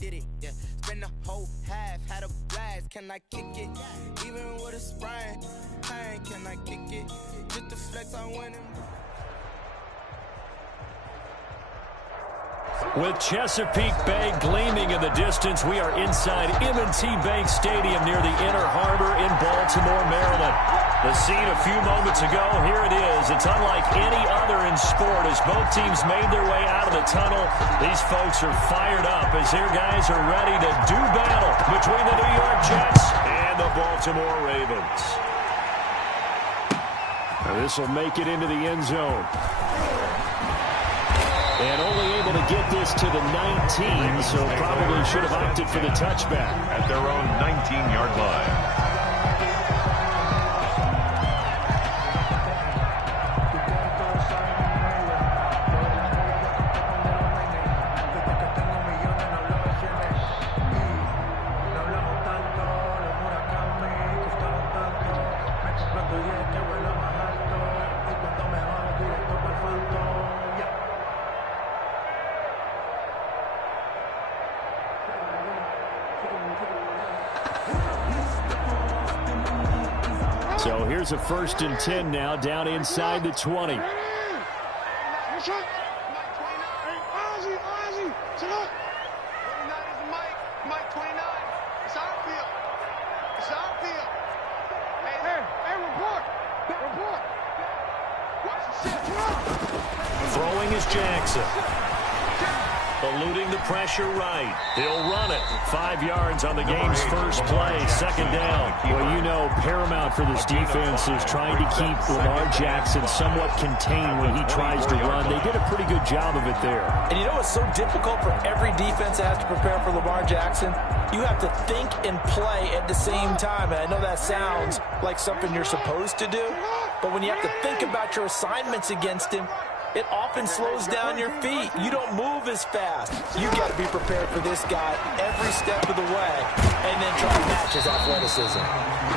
did it, yeah. Spend the whole half, had a blast. Can I kick it? Even with a sprain, pain, can I kick it? Just to flex, I'm winning. With Chesapeake Bay gleaming in the distance, we are inside M&T Bank Stadium near the Inner Harbor in Baltimore, Maryland. The scene a few moments ago, here it is. It's unlike any other in sport as both teams made their way out of the tunnel. These folks are fired up as their guys are ready to do battle between the New York Jets and the Baltimore Ravens. Now this will make it into the end zone. And only able to get this to the 19, so probably should have opted for the touchback. At their own 19-yard line. So here's a 1st and 10 now, down inside the 20. Throwing is Jackson. Eluding the pressure right. He'll run it. 5 yards on the game's first play. 2nd down. Well, you know, paramount for this defense is trying to keep Lamar Jackson somewhat contained when he tries to run. They did a pretty good job of it there. And you know what's so difficult for every defense that has to prepare for Lamar Jackson? You have to think and play at the same time. And I know that sounds like something you're supposed to do, but when you have to think about your assignments against him, it often slows down your feet. You don't move as fast. You got to be prepared for this guy every step of the way and then try to match his athleticism.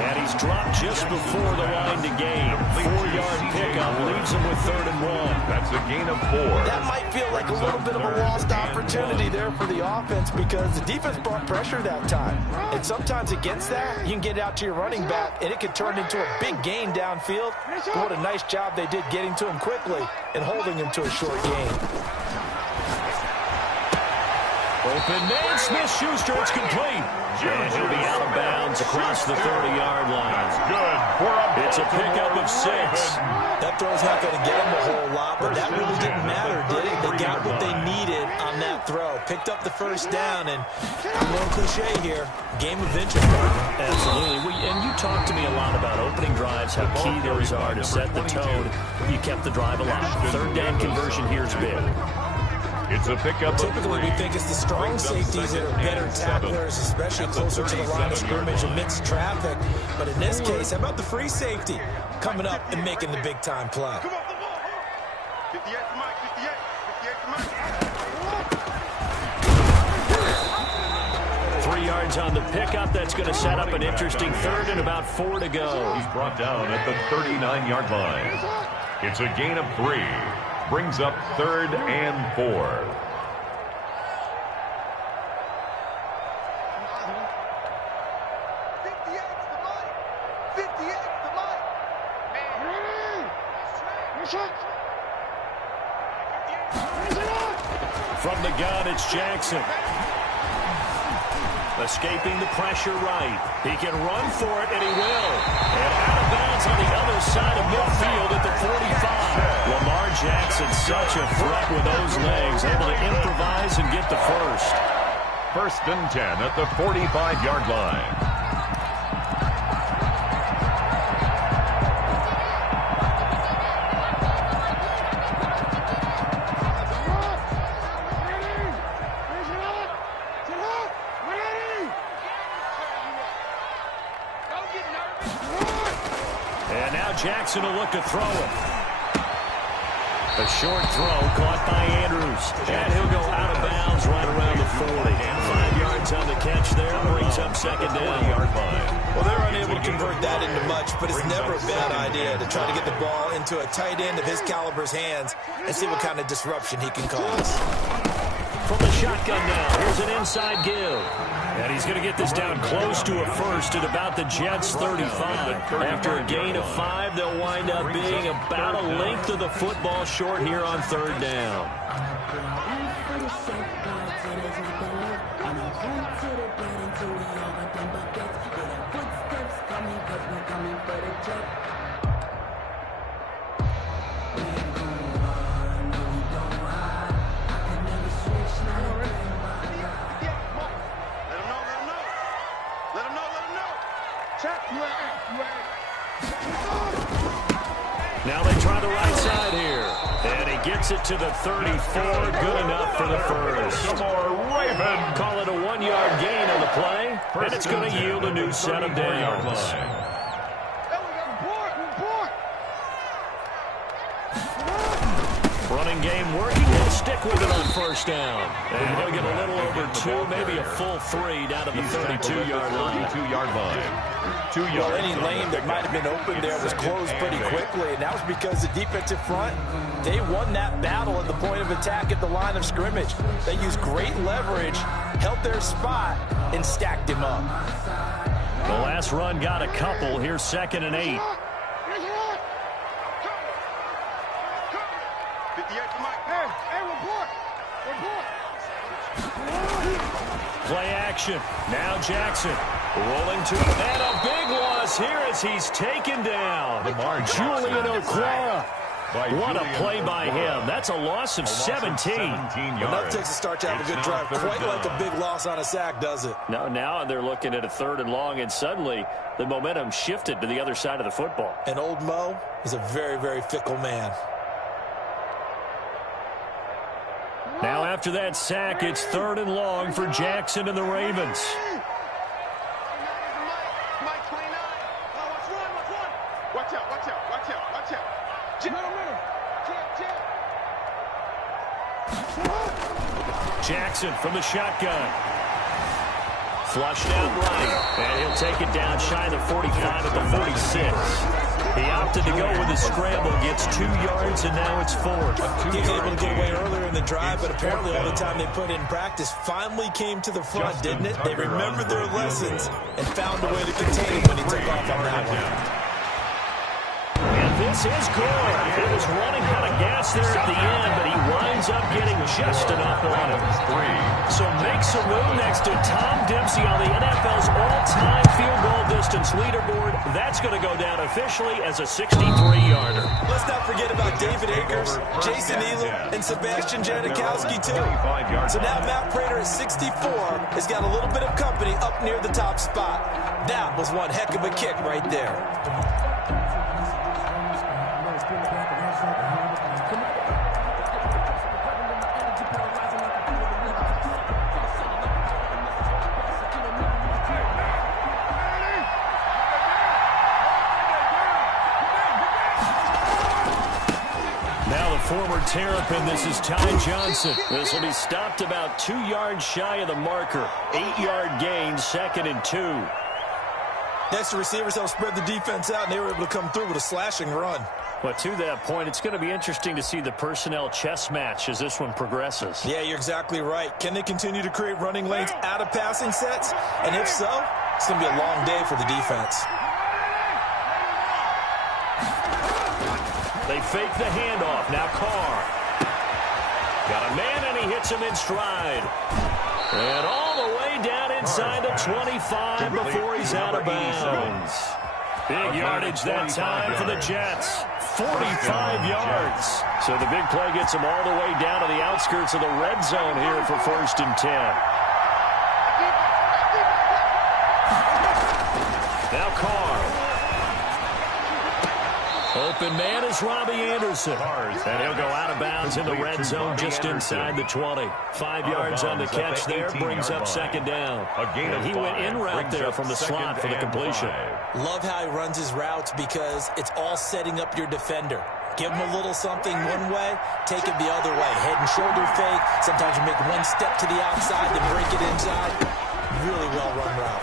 And he's dropped just before the line to gain. 4-yard pickup leaves him with 3rd and 1. That's a gain of 4. That might feel like a little bit of a lost opportunity there for the offense because the defense brought pressure that time. And sometimes against that, you can get out to your running back and it could turn into a big gain downfield. But what a nice job they did getting to him quickly and holding him to a short gain. Open man, Smith-Schuster, it's complete. And he'll be out of bounds across the 30-yard line. That's good for a It's a pickup of 6. That throw's not going to get him a whole lot, but that really didn't matter, did it? They got what they needed on that throw. Picked up the 1st down, and I'm going cliche here. Game of inches, partner. Absolutely. And you talked to me a lot about opening drives, how key those are to set the tone. You kept the drive alive. 3rd down conversion here is big. It's a pickup. Typically, we think it's the strong safeties that are better tacklers, especially closer to the line of scrimmage amidst traffic. But in this case, how about the free safety coming up and making the big-time play? 3 yards on the pickup. That's going to set up an interesting 3rd and about 4 to go. He's brought down at the 39-yard line. It's a gain of 3. Brings up 3rd and 4. From the gun, it's Jackson. Escaping the pressure right. He can run for it, and he will. And out of bounds on the other side of midfield at the 45. Lamar Jackson, such a threat with those legs, able to improvise and get the 1st. 1st and 10 at the 45-yard line. Jackson will look to throw it. A short throw caught by Andrews. And he'll go out of bounds right around the 40. 5 yards on the catch there. Brings up 2nd down. Yard line. Well, they're unable to convert that into much, but it's never a bad idea to try to get the ball into a tight end of his caliber's hands and see what kind of disruption he can cause. from the shotgun now. Here's an inside give. And he's going to get this down close to a first at about the Jets' 35. After a gain of 5, they'll wind up being about a length of the football short here on third down. Now they try the right side here. And he gets it to the 34. Good enough for the first. Raven. Call it a 1-yard gain on the play. And it's going to yield a new set of downs. Running game working. He'll stick with it on first down. And he'll get a little over 2, maybe a full 3 down to the 32-yard line. 32-yard line. 2 yards. Well, any lane that might have been open there was closed pretty quickly, and that was because the defensive front, they won that battle at the point of attack at the line of scrimmage. They used great leverage, held their spot, and stacked him up. The last run got a couple. Here's 2nd and 8. Play action. Now Jackson rolling to and a big loss here as he's taken down. Julian Okwara. What a play by him. That's a loss of 17. Enough takes a start to have a good drive. Quite like a big loss on a sack, does it? Now they're looking at a 3rd and long, and suddenly the momentum shifted to the other side of the football. And old Mo is a very, very fickle man. Now after that sack, it's 3rd and long for Jackson and the Ravens. Jackson from the shotgun. Flushed out right. And he'll take it down shy of the 45 at the 46. He opted to go with a scramble, gets 2 yards, and now it's 4th. He was able to get away earlier in the drive, but apparently all the time they put in practice finally came to the front, didn't it? They remembered their lessons and found a way to contain him when he took off on that one. This is good. It was running out of gas there at the end, but he winds up getting just enough on it. So makes a move next to Tom Dempsey on the NFL's all-time field goal distance leaderboard. That's going to go down officially as a 63-yarder. Let's not forget about David Akers, Jason Elam, and Sebastian Janikowski, too. So now Matt Prater at 64 has got a little bit of company up near the top spot. That was one heck of a kick right there. Former Terrapin, this is Ty Johnson. This will be stopped about 2 yards shy of the marker. 8-yard gain, 2nd and 2. Next, the receivers helped spread the defense out, and they were able to come through with a slashing run. But to that point, it's going to be interesting to see the personnel chess match as this one progresses. Yeah, you're exactly right. Can they continue to create running lanes out of passing sets? And if so, it's going to be a long day for the defense. They fake the handoff. Now Carr. Got a man, and he hits him in stride. And all the way down inside the 25 before he's out of bounds. Big yardage that time for the Jets. 45 yards. So the big play gets them all the way down to the outskirts of the red zone here for 1st and 10. Now Carr. Open man is Robbie Anderson. And he'll go out of bounds in the red zone just inside the 20. 5 yards on the catch there, brings up 2nd down. And he went in route there from the slot for the completion. Love how he runs his routes because it's all setting up your defender. Give him a little something one way, take it the other way. Head and shoulder fake. Sometimes you make one step to the outside, then break it inside. Really well-run route.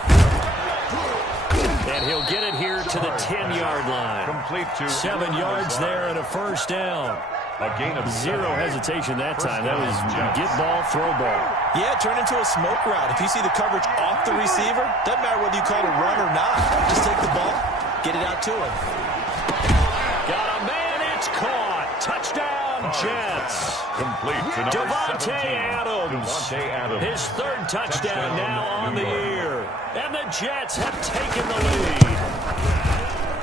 And he'll get it here to the 10-yard line. 7 yards there and a 1st down. A gain of Zero hesitation that time. That was get ball, throw ball. Yeah, turn into a smoke route. If you see the coverage off the receiver, doesn't matter whether you call it a run or not. Just take the ball, get it out to him. Got a man, it's caught. Touchdown, Jets. Complete to number Devontae 17. Adams. Devontae Adams. His third touchdown now on the New York. year. And the Jets have taken the lead.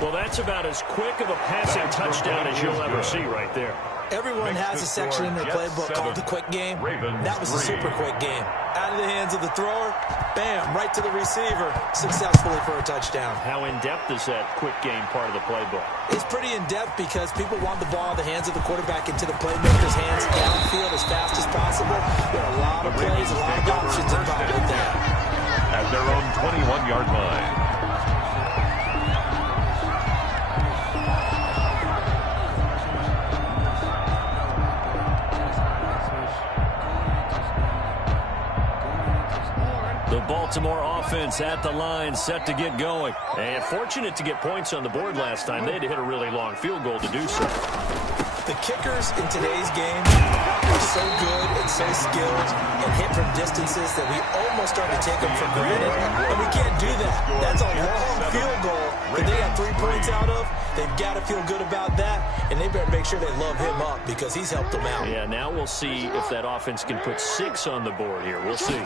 Well, that's about as quick of a passing touchdown as you'll ever see right there. Everyone has a section in their playbook called the quick game. That was a super quick game. Out of the hands of the thrower, bam, right to the receiver, successfully for a touchdown. How in-depth is that quick game part of the playbook? It's pretty in-depth because people want the ball in the hands of the quarterback into the playmaker's hands downfield as fast as possible. There are a lot of plays, a lot of options involved with that. At their own 21-yard line. The Baltimore offense at the line, set to get going. And fortunate to get points on the board last time. They had to hit a really long field goal to do so. The kickers in today's game are so good and so skilled and hit from distances that we almost start to take them for granted. And we can't do that. That's a long field goal that they got 3 points out of. They've got to feel good about that, and they better make sure they love him up because he's helped them out. Yeah, now we'll see if that offense can put 6 on the board here. We'll see.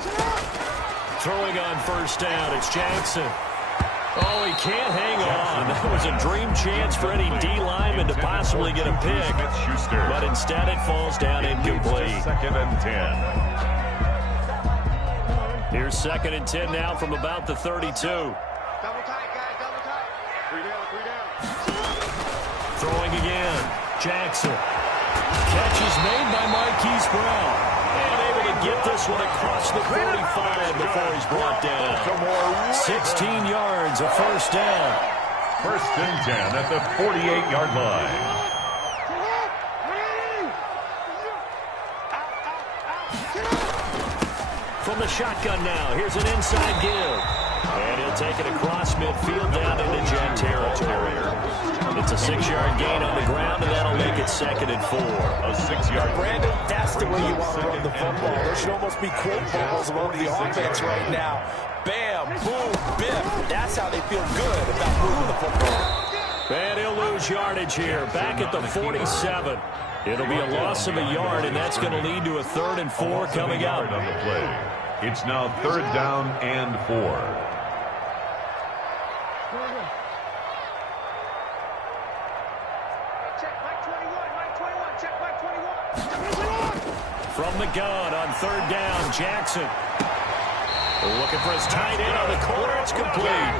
Throwing on first down, it's Jackson. Oh, he can't hang on. That was a dream chance for any D lineman to possibly get a pick. But instead it falls down incomplete. Second and 10. Here's second and 10 now from about the 32. Double tight, guys, double tight. 3 down, 3 down. Throwing again, Jackson. Catch is made by Marquise Brown. And able to get this one across the 45 before he's brought down. 16 yards, a first down. First and 10 at the 48-yard line. From the shotgun now, here's an inside give. And he'll take it across midfield down into Jet territory. It's a 6-yard gain on the ground, and that'll make it second and 4. A 6-yard Brandon, that's the way you want to run the football. There should almost be quote bubbles over the offense right now. Bam, boom, biff. That's how they feel good about moving the football. And he'll lose yardage here, back at the 47. It'll be a loss of a yard, and that's going to lead to a 3rd and 4 coming up. On the play. It's now 3rd down and 4. From the gun on 3rd down, Jackson. Looking for his tight end on the corner. It's complete.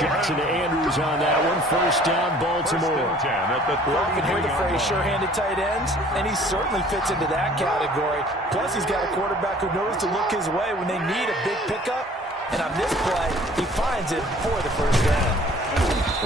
Jackson to Andrews on that one. First down, Baltimore. You can hear the phrase sure-handed tight ends, and he certainly fits into that category. Plus, he's got a quarterback who knows to look his way when they need a big pickup. And on this play, he finds it for the first down.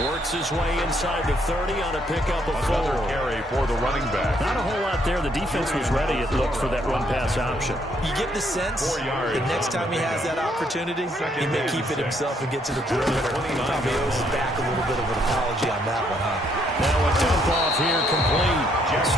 Works his way inside the 30 on a pickup of 4. Another carry for the running back. Not a whole lot there. The defense was ready, it looked, for that run-pass option. You get the sense the next time he has that opportunity, he may keep it himself and get to the perimeter. He probably owes his back a little bit of an apology on that one, huh? Now a dump off here complete.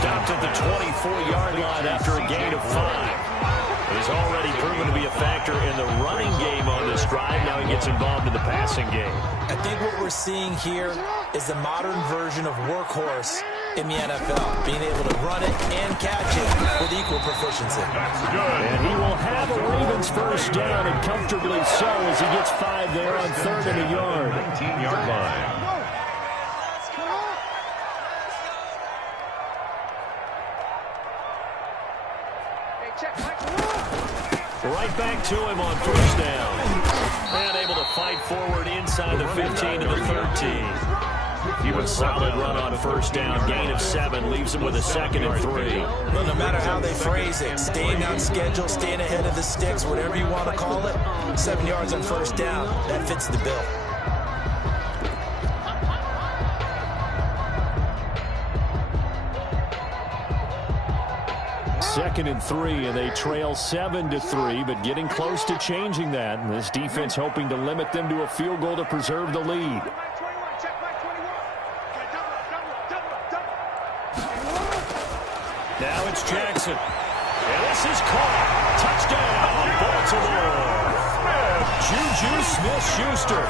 Stopped at the 24-yard line after a gain of 5. He's already proven to be a factor in the running game on this drive. Now he gets involved in the passing game. I think what we're seeing here is the modern version of workhorse in the NFL, being able to run it and catch it with equal proficiency. That's good. And he will have a Ravens first down, and comfortably so, as he gets 5 there on 3rd and a yard. 19-yard line. Right back to him on first down. And able to fight forward inside the 15 to the 13. He was solid run on first down. Gain of 7 leaves him with a 2nd and 3. Well, no matter how they phrase it, staying on schedule, staying ahead of the sticks, whatever you want to call it, 7 yards on first down, that fits the bill. Second and 3, and they trail 7-3, but getting close to changing that. And this defense hoping to limit them to a field goal to preserve the lead. Now it's Jackson. And this is caught. Touchdown, Baltimore. Juju Smith-Schuster,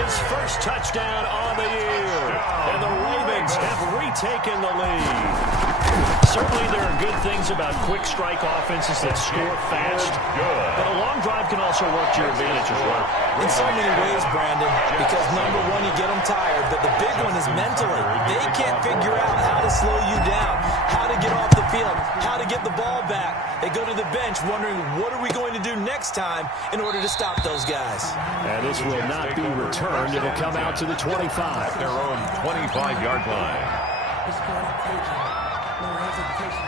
his first touchdown on the year. And the Ravens have retaken the lead. Certainly there are good things about quick strike offenses that score fast. But a long drive can also work to your advantage as well. In so many ways, Brandon, because number one, you get them tired, but the big one is mentally. They can't figure out how to slow you down, how to get off the field, how to get the ball back. They go to the bench wondering, what are we going to do next time in order to stop those guys? And this will not be returned. It'll come out to the 25. Their own 25-yard line. It's called occasion, no hesitation.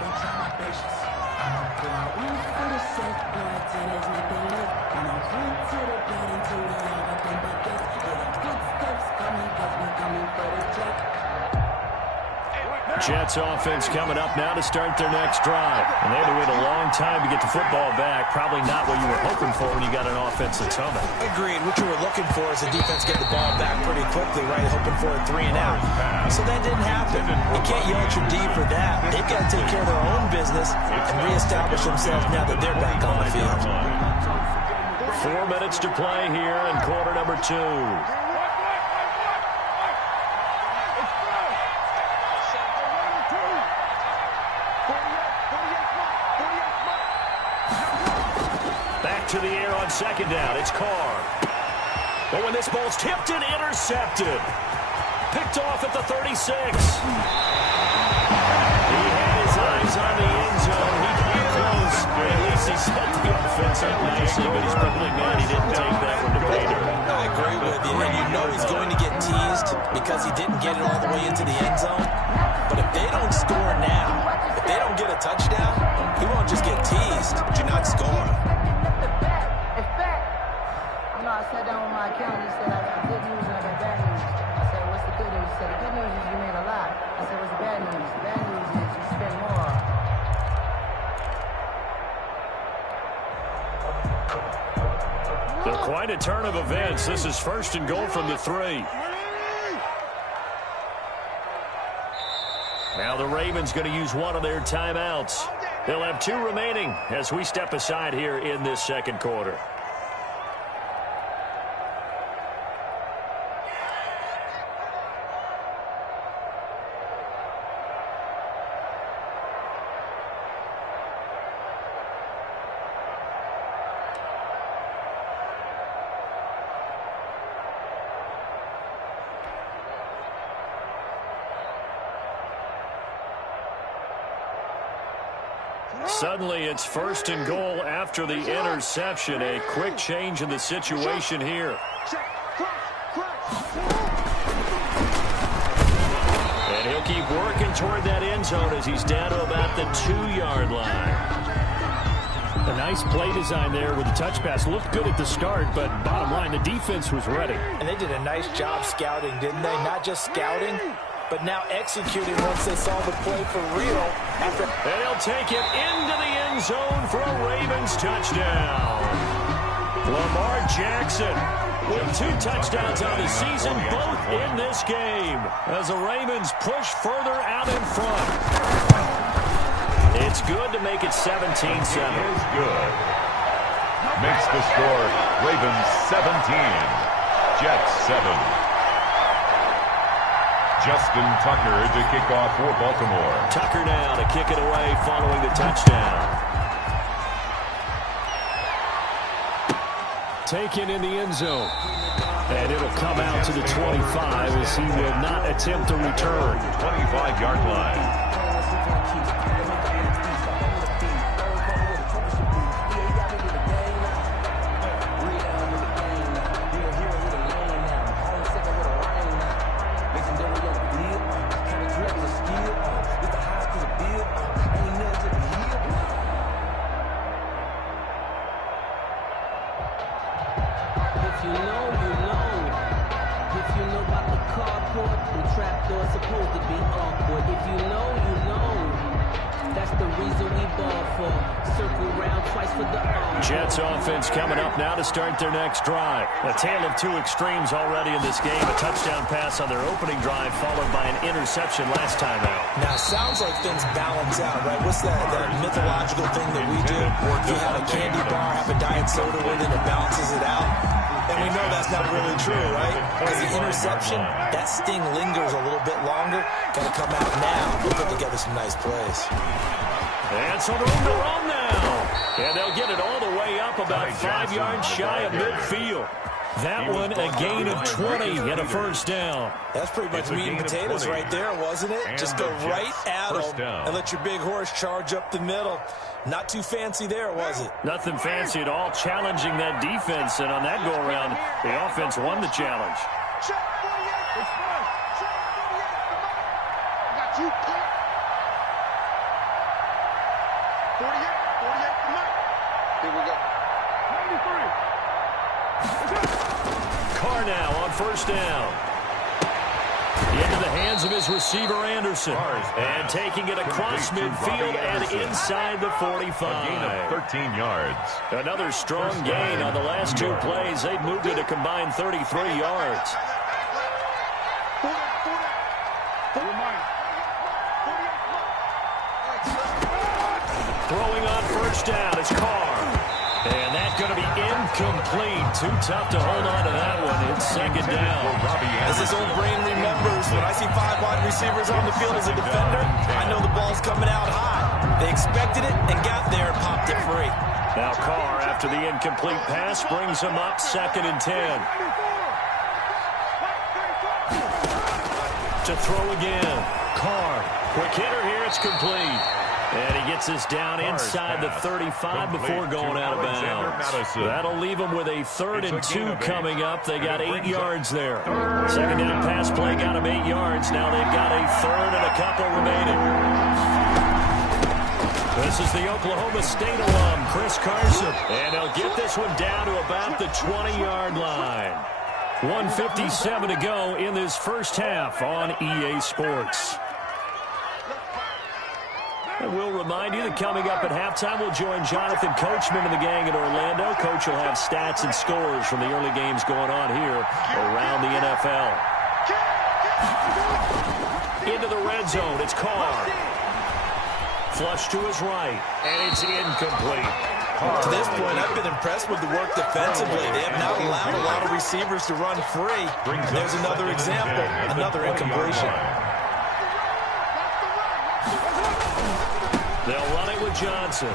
Don't try my patience. I'ma pour out one for the safe boy till there's nothing left. And I'll run to the bed until we have nothing but this. Yeah, the good stuff's coming, cause we coming for the check. Jets offense coming up now to start their next drive. And they had to wait a long time to get the football back. Probably not what you were hoping for when you got an offense that's humming. Agreed. What you were looking for is the defense get the ball back pretty quickly, right? Hoping for a 3 and out. So that didn't happen. You can't yell at your D for that. They've got to take care of their own business and reestablish themselves now that they're back on the field. 4 minutes to play here in quarter number 2. To the air on second down. It's Carr. But when this ball's tipped and intercepted. Picked off at the 36. He had his eyes on the end zone. He came close. At least he set the offense up nicely, but he's probably mad he didn't take that one to pay dirt. I agree with you, and you know he's going to get teased because he didn't get it all the way into the end zone. But if they don't score now, if they don't get a touchdown, he won't just get teased. Do not score. I sat down with my accountant. He said, I got good news and I got bad news. I said, what's the good news? He said, the good news is you made a lot. I said, what's the bad news? The bad news is you spent more. So quite a turn of events. This is first and goal from the 3. Now the Ravens going to use one of their timeouts. They'll have 2 remaining as we step aside here in this second quarter. Suddenly, it's first and goal after the interception. A quick change in the situation here. And he'll keep working toward that end zone as he's down to about the 2-yard line. A nice play design there with the touch pass. Looked good at the start, but bottom line, the defense was ready. And they did a nice job scouting, didn't they? Not just scouting, but now executing once they saw the play for real. And he'll take it into the end zone for a Ravens touchdown. Lamar Jackson with 2 touchdowns on the season, both in this game, as the Ravens push further out in front. It's good to make it 17-7. It is good. Makes the score Ravens 17, Jets 7. Justin Tucker to kick off for Baltimore. Tucker now to kick it away following the touchdown. Taken in the end zone. And it'll come out to the 25 as he will not attempt to return. 25-yard line. That's the reason we ball for. Circle round twice for the all. Jets offense coming up now to start their next drive. A tale of two extremes already in this game. A touchdown pass on their opening drive followed by an interception last time out. Now, it sounds like things balance out, right? What's that mythological thing that we do? You have a candy bar, have a diet soda with it, it balances it out. And we know that's not really true, right? Because the interception, that sting lingers a little bit longer. Got to come out now and put together some nice plays. And some room to run now. And they'll get it all the way up about 5 yards shy of midfield. That one a gain of 20 and a first down. That's pretty much meat and potatoes right there, wasn't it? Just go right at them and let your big horse charge up the middle. Not too fancy there, was it? Nothing fancy at all, challenging that defense. And on that go-around, the offense won the challenge. Check 48. Check 48. Got you. 48. 48. Come on. Here we go. 93. Carr now on first down. Into the hands of his receiver, Anderson. And taking it across midfield and inside the 45. A gain of 13 yards. Another strong gain on the last two plays. They've moved it a combined 33 yards. Throwing on first down is Carr. And that's going to be incomplete. Too tough to hold on to that one. It's second down. As his old brain remembers, when I see 5 wide receivers on the field as a defender, I know the ball's coming out high. They expected it and got there and popped it free. Now Carr, after the incomplete pass, brings him up 2nd and 10. To throw again. Carr, quick hitter here, it's complete. And he gets us down inside the 35 before going out of bounds. That'll leave them with a 3rd and 2 coming up. They got 8 yards there. Second down pass play got them 8 yards. Now they've got a 3rd and a couple remaining. This is the Oklahoma State alum, Chris Carson. And they'll get this one down to about the 20-yard line. 1:57 to go in this first half on EA Sports. And we'll remind you that coming up at halftime, we'll join Jonathan Coachman and the gang in Orlando. Coach will have stats and scores from the early games going on here around the NFL. Into the red zone, it's Carr. Flush to his right, and it's incomplete. To this point, I've been impressed with the work defensively. They have not allowed a lot of receivers to run free. There's another example, another incompletion. They'll run it with Johnson.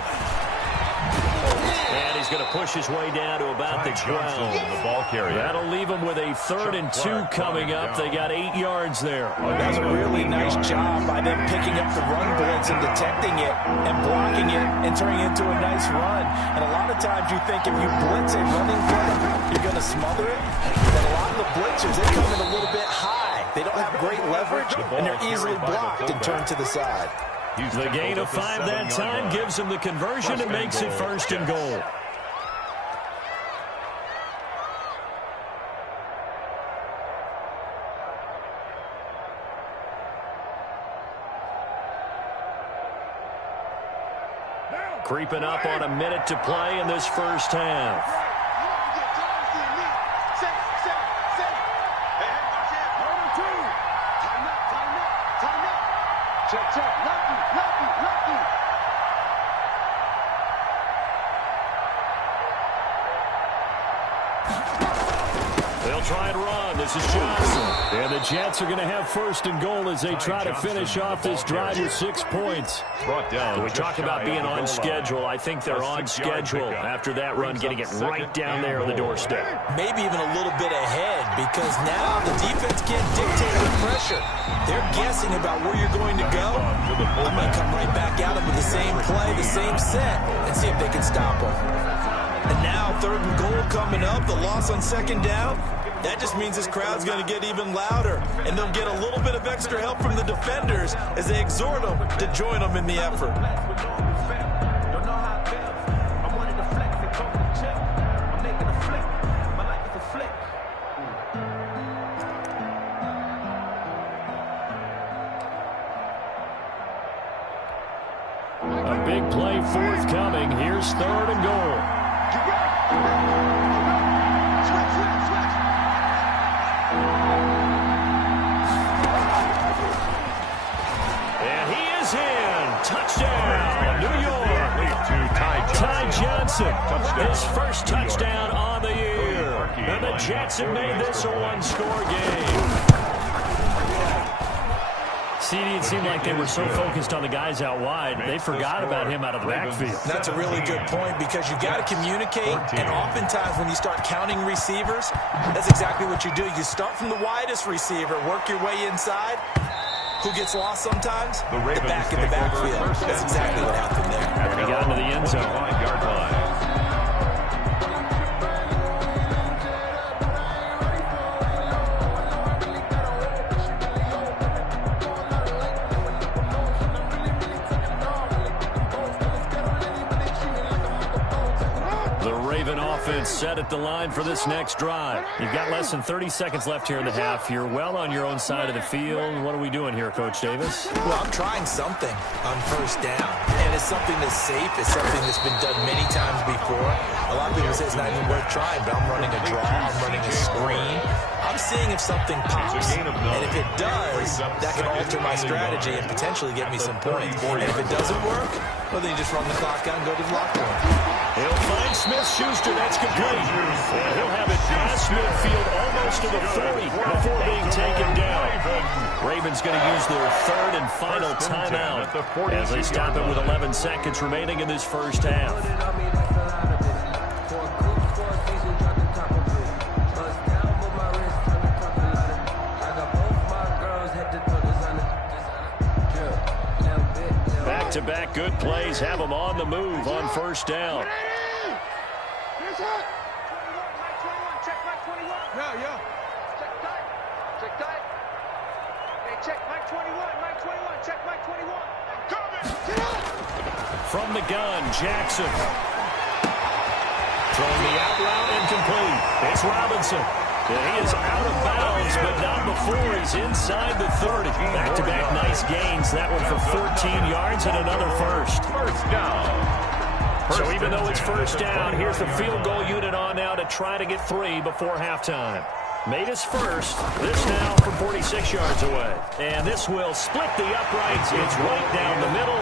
And he's going to push his way down to about the 12. The ball carrier. That'll leave him with a 3rd and 2 coming up. They got 8 yards there. That's a really nice job by them picking up the run blitz and detecting it and blocking it and turning it into a nice run. And a lot of times you think if you blitz a running play, you're going to smother it. But a lot of the blitzers, they come in a little bit high. They don't have great leverage, and they're easily blocked and turned to the side. The gain of 5 that time gives him the conversion and makes it 1st and goal. Creeping up on a minute to play in this first half. They'll try and run. This is Johnson. And the Jets are going to have 1st and goal as they try to finish off this drive with 6 points. We talk about being on schedule. I think they're on schedule after that run, getting it right down there on the doorstep. Maybe even a little bit ahead, because now the defense can't dictate the pressure. They're guessing about where you're going to go. I might come right back at them with the same play, the same set, and see if they can stop them. And now 3rd and goal coming up, the loss on 2nd down. That just means this crowd's going to get even louder, and they'll get a little bit of extra help from the defenders as they exhort them to join them in the effort. forthcoming. Here's 3rd and goal. And he is in. Touchdown, New York. Ty Johnson, his first touchdown on the year. And the Jets have made this a one-score game. CD, it seemed like they were so focused on the guys out wide, they forgot about him out of the backfield. That's a really good point because you got to communicate, and oftentimes when you start counting receivers, that's exactly what you do. You start from the widest receiver, work your way inside. Who gets lost sometimes? The back in the backfield. That's exactly what happened there. And he got into the end zone. Yard line. Offense set at the line for this next drive. You've got less than 30 seconds left here in the half. You're well on your own side of the field. What are we doing here, Coach Davis? Well, I'm trying something on first down, and it's something that's safe. It's something that's been done many times before. A lot of people say it's not even worth trying, but I'm running a draw. I'm running a screen. I'm seeing if something pops, and if it does, that can alter my strategy and potentially get me some points. And if it doesn't work, well, then you just run the clock out and go to the lock point. He'll find Smith-Schuster. That's complete. And he'll have it past midfield almost to the 40 before being taken down. Ravens going to use their 3rd and final timeout as they stop it with 11 seconds remaining in this first half. Back-to-back good plays have them on the move on first down. From the gun, Jackson. Throwing the out route incomplete. It's Robinson. And he is out of bounds, but not before he's inside the 30. Back-to-back nice gains. That one for 14 yards and another first. First down. So even though it's first down, here's the field goal unit on now to try to get 3 before halftime. Made his first. This now from 46 yards away. And this will split the uprights. It's right down the middle.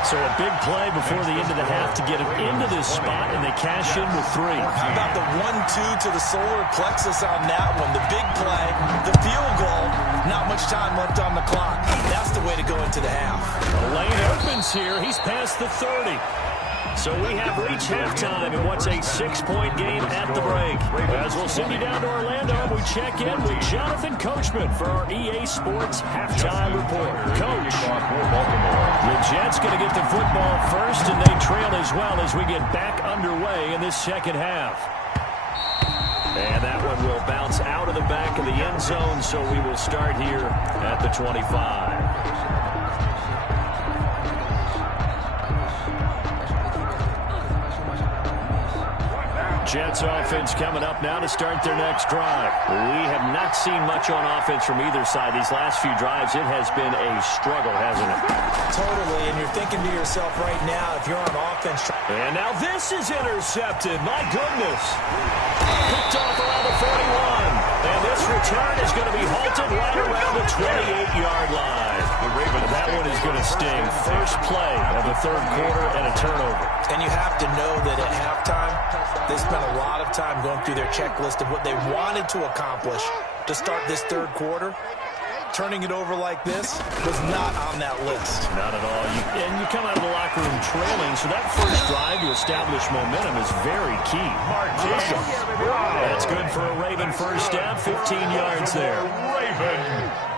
So a big play before the end of the half to get him into this spot, and they cash in with 3. How about the 1-2 to the solar plexus on that one? The big play, the field goal, not much time left on the clock. That's the way to go into the half. The lane opens here. He's past the 30. So we have reached halftime in what's a 6-point game at the break. As we'll send you down to Orlando, we check in with Jonathan Coachman for our EA Sports Halftime Report. Coach, the Jets going to get the football first, and they trail as well as we get back underway in this second half. And that one will bounce out of the back of the end zone, so we will start here at the 25. Jets offense coming up now to start their next drive. We have not seen much on offense from either side. These last few drives, it has been a struggle, hasn't it? Totally, and you're thinking to yourself right now, if you're on offense... And now this is intercepted. My goodness. Picked off around the 41. And this return is going to be halted right around the 28-yard line. That one is going to sting. First play of the third quarter and a turnover. And you have to know that at halftime, they spent a lot of time going through their checklist of what they wanted to accomplish to start this third quarter. Turning it over like this was not on that list. Not at all. And you come out of the locker room trailing, so that first drive to establish momentum is very key. That's good for a Raven first down, 15 yards there. Raven.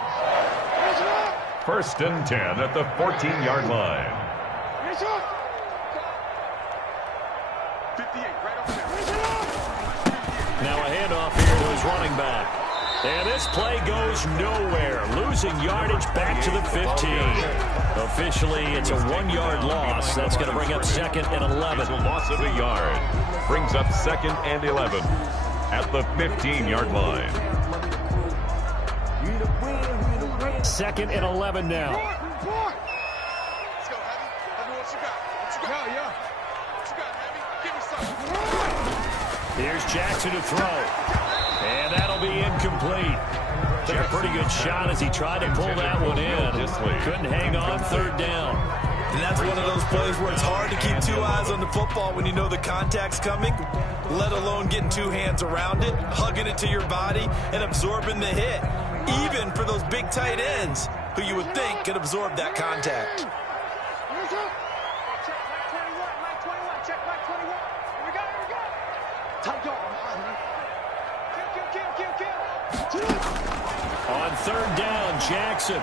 First and 10 at the 14-yard line. 58, right over there. Now a handoff here to his running back. And this play goes nowhere. Losing yardage back to the 15. Officially, it's a 1-yard loss. That's going to bring up second and 11. A loss of a yard. Brings up second and 11 at the 15-yard line. Second and 11 now. Let's go, Heavy. Heavy, what you got? What you Here's Jackson to throw. And that'll be incomplete. Took a pretty good shot as he tried to pull that one in. Couldn't hang on third down. And that's one of those plays where it's hard to keep two eyes on the football when you know the contact's coming, let alone getting two hands around it, hugging it to your body, and absorbing the hit. Even for those big tight ends who you would think could absorb that contact. On third down, Jackson.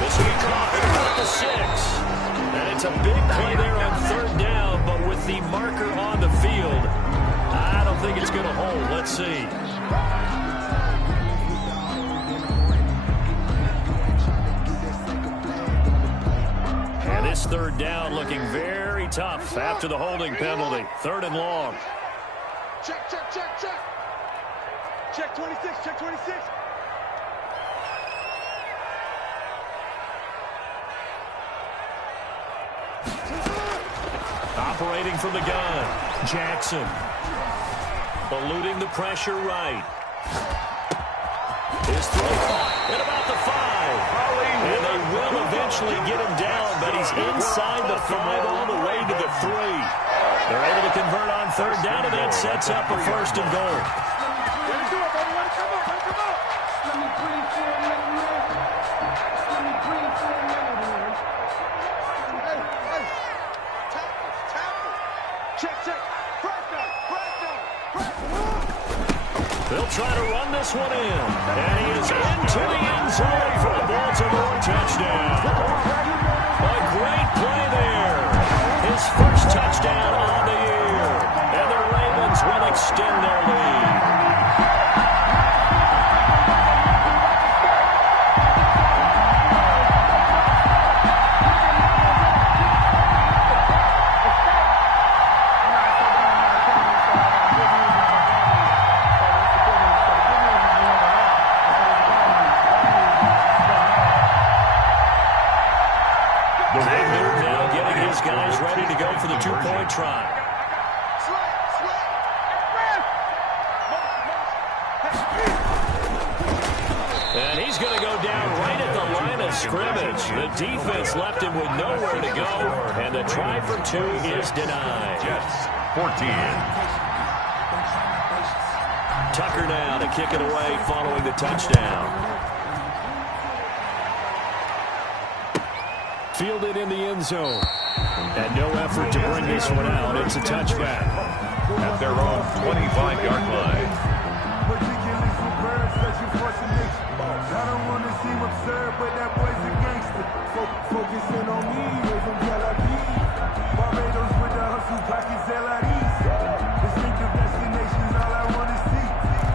This will be caught at about the 6. And it's a big play there on third down, but with the marker on the field, I don't think it's going to hold. Let's see. And this third down looking very tough after the holding penalty. Third and long. Check, check, check, check. Check 26, check 26. Operating from the gun, Jackson. Eluding the pressure right. His throw caught at about the 5. And they will eventually get him down, but he's inside the 5 all the way to the 3. They're able to convert on third down, and that sets up a first and goal. They'll try to run this one in. And he is into the end zone for a Baltimore touchdown. A great play there. His first touchdown on the year. And the Ravens will extend their lead. Guys ready to go for the two-point try. And he's going to go down right at the line of scrimmage. The defense left him with nowhere to go, and the try for 2 is denied. Jets, 14. Tucker now to kick it away following the touchdown. Fielded in the end zone. And no effort to bring this one out. It's a touchback. At their own 25-yard line. I don't want to seem absurd, but that boy's a gangster. Focusing on me, way from Barbados with the hustle, pockets LIDs. Distinctive destinations, all I want to see.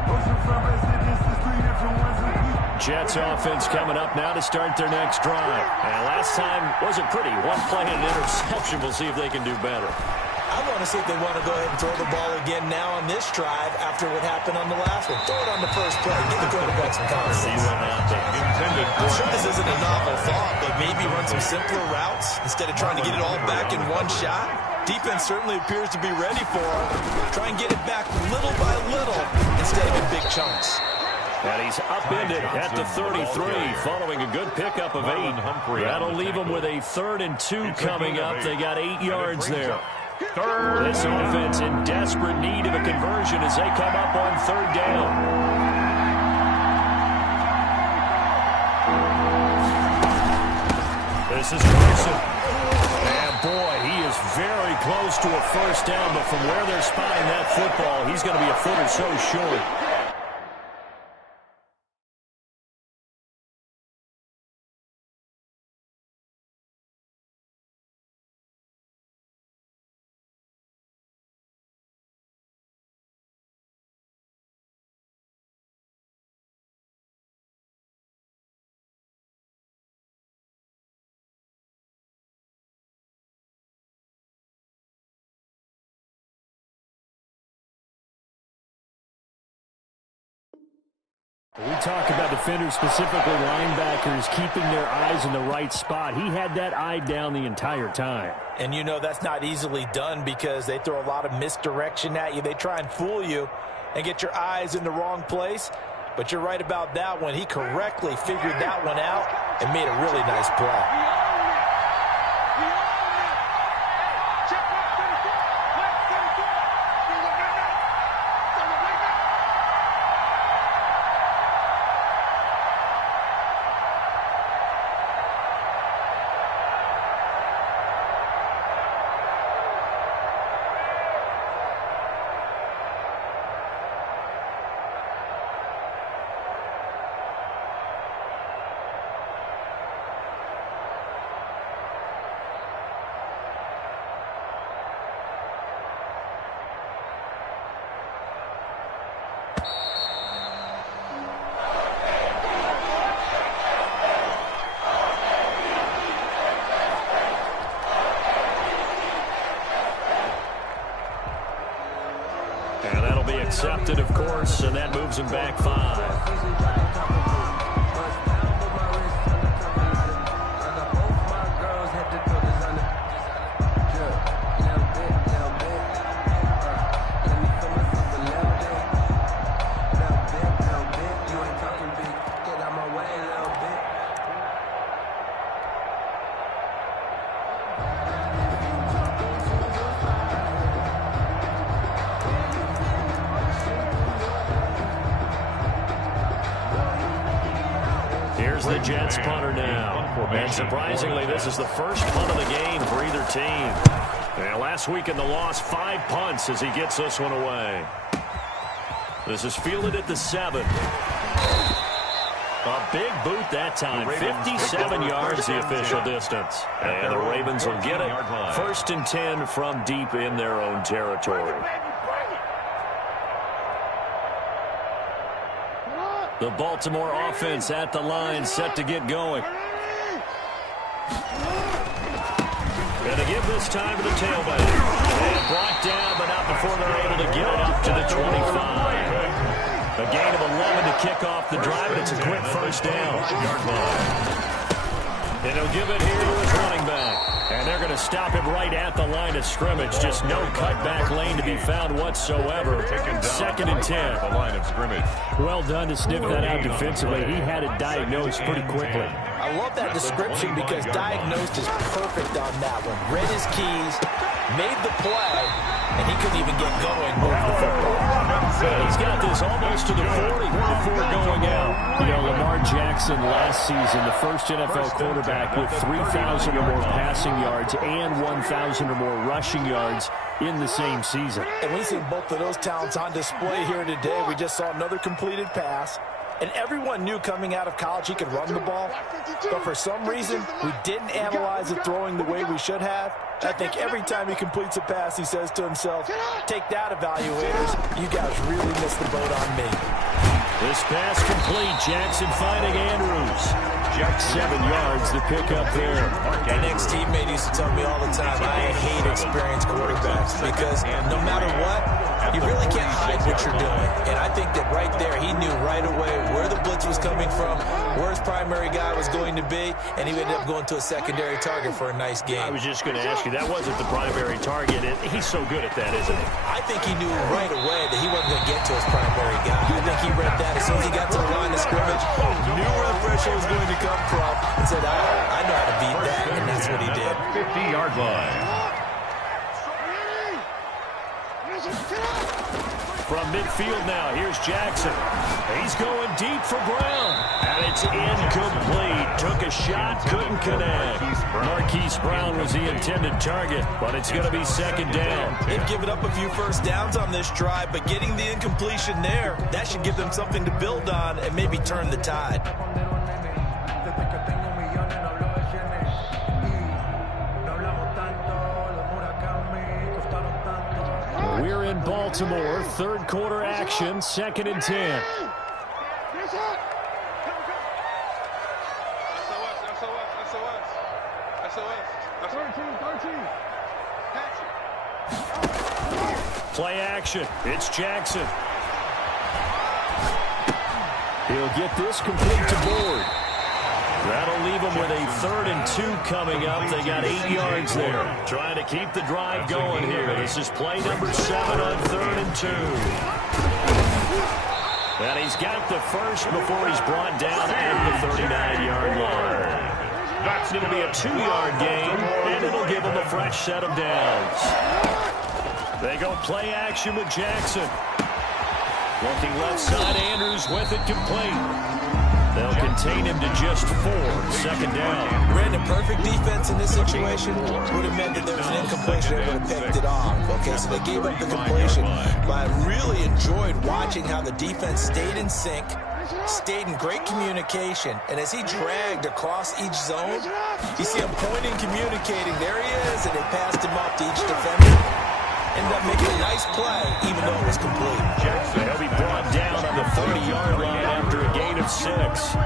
Oceanfront residences, 3 different ones a week. Jets offense coming up now to start their next drive. And last time wasn't pretty. One play and an interception. We'll see if they can do better. I want to see if they want to go ahead and throw the ball again now on this drive after what happened on the last one. Throw it on the first play. Give the quarterback some confidence. See what happens. I'm sure this isn't a novel thought, but maybe run some simpler routes instead of trying to get it all back in one shot. Defense certainly appears to be ready for it. Try and get it back little by little instead of in big chunks. And he's upended at the 33 following a good pickup of 8. That'll leave him with a 3rd and 2 coming up. They got 8 yards there. This offense in desperate need of a conversion as they come up on third down. This is Carson. And boy, he is very close to a first down, but from where they're spotting that football, he's going to be a foot or so short. We talk about defenders, specifically linebackers, keeping their eyes in the right spot. He had that eye down the entire time. And you know that's not easily done because they throw a lot of misdirection at you. They try and fool you and get your eyes in the wrong place. But you're right about that one. He correctly figured that one out and made a really nice play. And that'll be accepted, of course, and that moves him back 5. Here's the Jets punter now. And surprisingly, this is the first punt of the game for either team. And last week in the loss, 5 punts as he gets this one away. This is fielded at the 7. A big boot that time. 57 yards the official distance. And the Ravens will get it. 1st and 10 from deep in their own territory. The Baltimore offense at the line, set to get going. Going to give this time to the tailback. And brought down, but not before they're able to get it up to the 25. A gain of 11 to kick off the drive, and it's a quick first down. And he'll give it here to his running back. And they're going to stop him right at the line of scrimmage. Just no cutback lane to be found whatsoever. 2nd and 10. The line of scrimmage. Well done to sniff that out defensively. He had it diagnosed pretty quickly. I love that description because diagnosed is perfect on that one. Read his keys, made the play, and he couldn't even get going moving the football. He's got this almost to the 40 before going out. You know, Lamar Jackson last season, the first NFL quarterback with 3,000 or more passing yards and 1,000 or more rushing yards in the same season. And we see both of those talents on display here today. We just saw another completed pass. And everyone knew coming out of college he could run the ball. But for some reason, we didn't analyze it throwing the way we should have. I think every time he completes a pass, he says to himself, take that, evaluators. You guys really missed the boat on me. This pass complete. Jackson finding Andrews. 7 yards to pick up there. An ex-teammate used to tell me all the time, I hate experienced quarterbacks because no matter what, you really can't hide what you're doing. And I think that right there, he knew right away where the blitz was coming from, where his primary guy was going to be, and he ended up going to a secondary target for a nice game. I was just going to ask you, that wasn't the primary target. He's so good at that, isn't he? I think he knew right away that he wasn't going to get to his primary guy. I think he read that as soon as he got to the line of scrimmage, knew where the pressure was going to come from, and said, I know how to beat that, and that's what he did. 50-yard line. From midfield now, here's Jackson. He's going deep for Brown. And it's incomplete. Took a shot, couldn't connect. Marquise Brown was the intended target, but it's going to be 2nd down. They've given up a few first downs on this drive, but getting the incompletion there, that should give them something to build on and maybe turn the tide. We're in Baltimore, 3rd quarter action, 2nd and 10. Play action. It's Jackson. He'll get this complete to board. That'll leave them with a 3rd and 2 coming up. They got 8 yards there. Trying to keep the drive going here. This is play number 7 on 3rd and 2. And he's got the first before he's brought down at the 39-yard line. It'll be a 2-yard gain, and it'll give them a fresh set of downs. They go play action with Jackson. Looking left side, Andrews with it complete. They'll contain him to just 4, 2nd down. Brandon, perfect defense in this situation would have meant that there was an incompletion. They would have picked it off. Okay, so they gave up the completion. But I really enjoyed watching how the defense stayed in sync, stayed in great communication. And as he dragged across each zone, you see him pointing, communicating. There he is, and they passed him off to each defender. Ended up making a nice play, even though it was complete. Jackson, he'll be brought down on the 30-yard line after a gain of 6.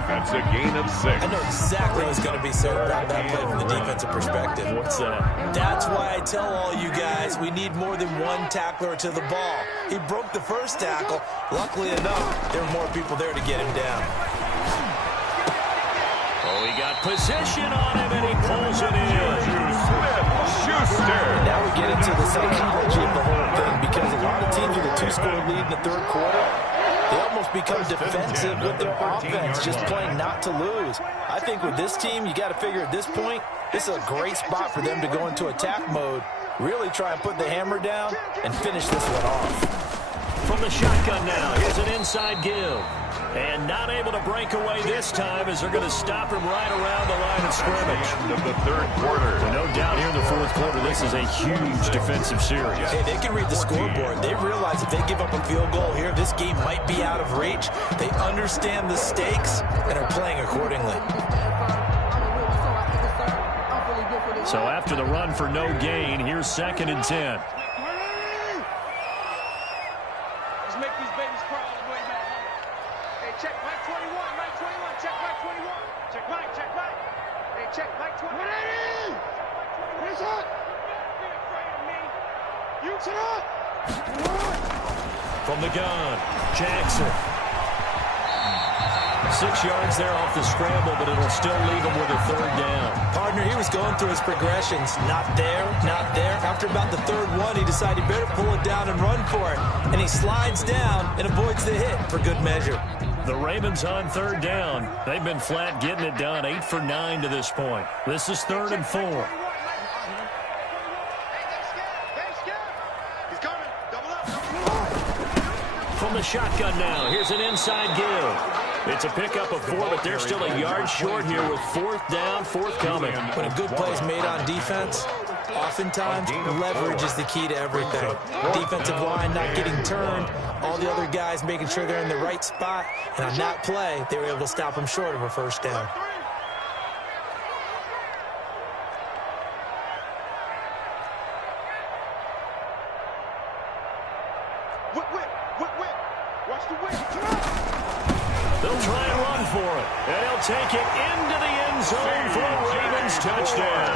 That's a gain of 6. I know exactly what was going to be said about that play from the defensive perspective. What's that? That's why I tell all you guys we need more than one tackler to the ball. He broke the first tackle. Luckily enough, there were more people there to get him down. Oh, he got position on him, and he pulls it in. Now we get into the psychology of the whole thing, because a lot of teams with a 2-score lead in the 3rd quarter, they almost become defensive with their offense, just playing not to lose. I think with this team, you got to figure at this point, this is a great spot for them to go into attack mode, really try and put the hammer down and finish this one off. From the shotgun now, here's an inside give. And not able to break away this time as they're going to stop him right around the line of scrimmage. End of the 3rd quarter. So no doubt here in the 4th quarter, this is a huge defensive series. Hey, they can read the scoreboard. They realize if they give up a field goal here, this game might be out of reach. They understand the stakes and are playing accordingly. So after the run for no gain, here's 2nd and 10. Let's make these babies cry all the way back home. Hey, check Mike 21, Mike 21, check Mike 21. Check Mike, check Mike. Hey, check Mike 21. 180! What's up? Don't be afraid of me. You sit up! From the gun, Jackson. 6 yards there off the scramble, but it'll still leave him with a 3rd down. Partner, he was going through his progressions. Not there, not there. After about the 3rd one, he decided he better pull it down and run for it. And he slides down and avoids the hit for good measure. The Ravens on 3rd down. They've been flat getting it done, 8 for 9 to this point. This is 3rd and 4. From the shotgun now, here's an inside give. It's a pickup of 4, but they're still a yard short here with 4th down, 4th coming. When a good play is made on defense, oftentimes leverage is the key to everything. Defensive line not getting turned, all the other guys making sure they're in the right spot, and on that play, they were able to stop them short of a 1st down. Watch the whip. They'll try and run for it. And he'll take it into the end zone for a Ravens touchdown.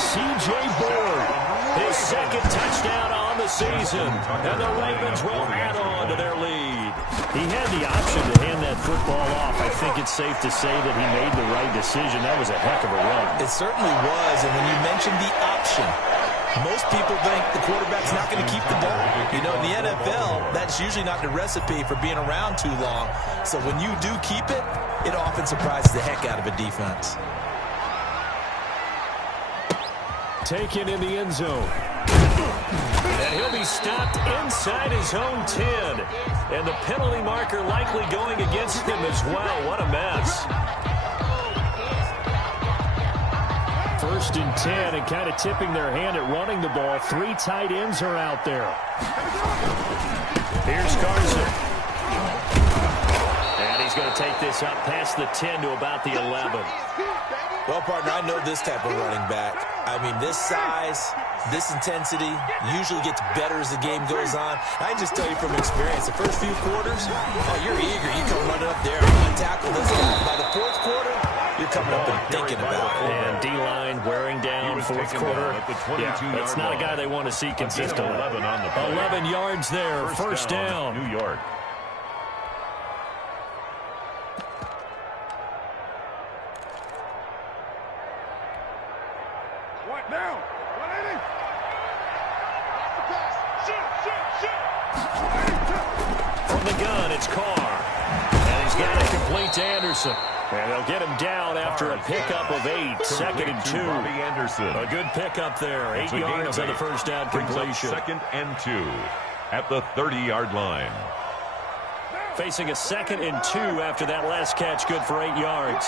C.J. Board, his 2nd touchdown on the season. And the Ravens will add on to their lead. He had the option to hand that football off. I think it's safe to say that he made the right decision. That was a heck of a run. It certainly was. And when you mentioned the option, most people think the quarterback's not going to keep the ball. You know, in the NFL, that's usually not the recipe for being around too long. So when you do keep it, it often surprises the heck out of a defense. Taken in the end zone. And he'll be stopped inside his own 10. And the penalty marker likely going against him as well. What a mess. 1st and 10, and kind of tipping their hand at running the ball. 3 tight ends are out there. Here's Carson. And he's going to take this up past the 10 to about the 11. Well, partner, I know this type of running back. I mean, this size, this intensity usually gets better as the game goes on. I can just tell you from experience, the first few quarters, oh, you're eager. You come running up there. I'm going to tackle this guy. By the 4th quarter, you're coming up and thinking about it. And D-line wearing down 4th quarter. Yeah, that's not a guy they want to see consistently. 11 yards there, 1st down. New York. From the gun, it's Carr. And he's got it complete to Anderson. And they'll get him down after a pickup of 8. 2nd and 2. A good pickup there. 8 yards on the first down completion. 2nd and 2 at the 30-yard line. Facing a 2nd and 2 after that last catch, good for 8 yards.